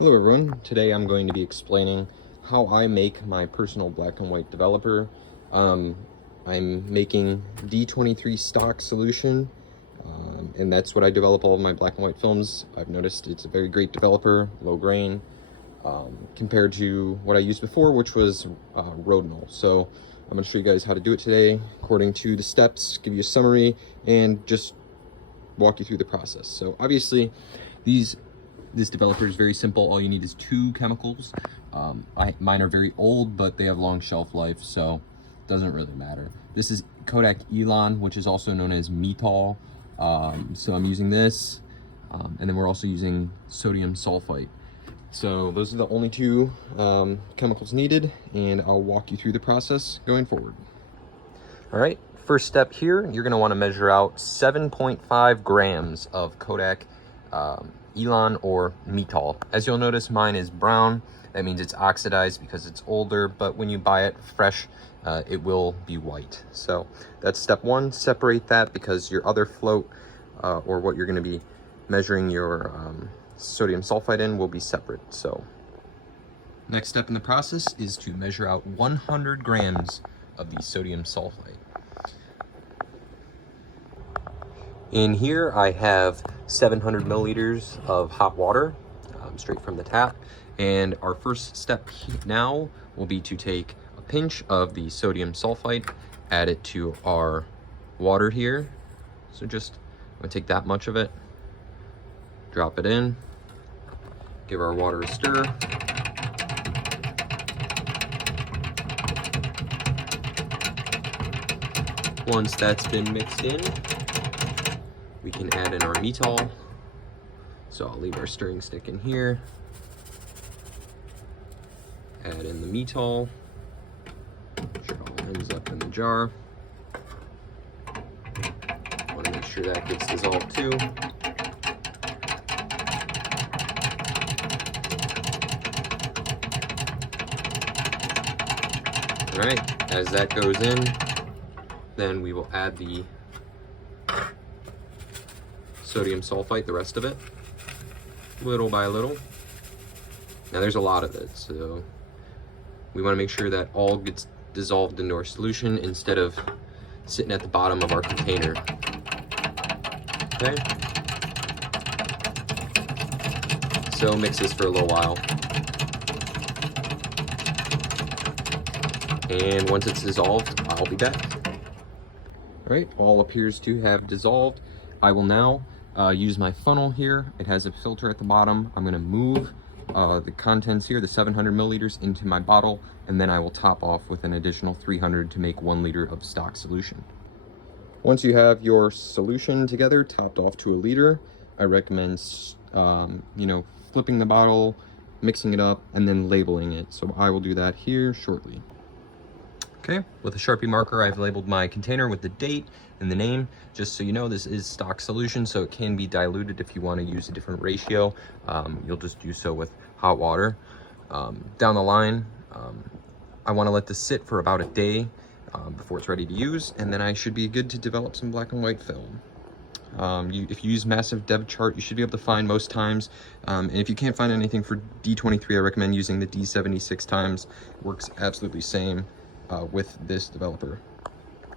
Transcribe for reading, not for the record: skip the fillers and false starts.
Hello everyone, today I'm going to be explaining how I make my personal black and white developer. I'm making D23 Stock Solution, and that's what I develop all of my black and white films. I've noticed it's a very great developer, low grain, compared to what I used before, which was Rodinal. So I'm going to show you guys how to do it today according to the steps, give you a summary, and just walk you through the process. So obviously this developer is very simple. All you need is 2 chemicals. Mine are very old, but they have long shelf life, so it doesn't really matter. This is Kodak Elan, which is also known as metol. So I'm using this, and then we're also using sodium sulfite. So those are the only 2 chemicals needed, and I'll walk you through the process going forward. All right, first step here, you're gonna wanna measure out 7.5 grams of Kodak Elan or metol. As you'll notice, mine is brown. That means it's oxidized because it's older, but when you buy it fresh, it will be white. So that's step 1. Separate that because your other float or what you're going to be measuring your sodium sulfite in will be separate. So next step in the process is to measure out 100 grams of the sodium sulfite. In here I have 700 milliliters of hot water straight from the tap, and our first step now will be to take a pinch of the sodium sulfite, add it to our water here. So just I'm gonna take that much of it, drop it in, give our water a stir. Once that's been mixed in, we can add in our metol. So I'll leave our stirring stick in here. Add in the metol. Make sure it all ends up in the jar. Want to make sure that gets dissolved too. All right, as that goes in, then we will add the sodium sulfite, the rest of it, little by little. Now there's a lot of it, so we want to make sure that all gets dissolved into our solution instead of sitting at the bottom of our container. Okay? So mix this for a little while. And once it's dissolved, I'll be back. All right, all appears to have dissolved. I will now use my funnel here. It has a filter at the bottom. I'm gonna move the contents here, the 700 milliliters, into my bottle, and then I will top off with an additional 300 to make 1 liter of stock solution. Once you have your solution together, topped off to a liter, I recommend flipping the bottle, mixing it up, and then labeling it. So I will do that here shortly. Okay, with a Sharpie marker, I've labeled my container with the date and the name. Just so you know, this is stock solution, so it can be diluted if you want to use a different ratio. You'll just do so with hot water. Down the line, I want to let this sit for about a day before it's ready to use, and then I should be good to develop some black and white film. If you use massive dev chart, you should be able to find most times. And if you can't find anything for D23, I recommend using the D76 times. It works absolutely same with this developer.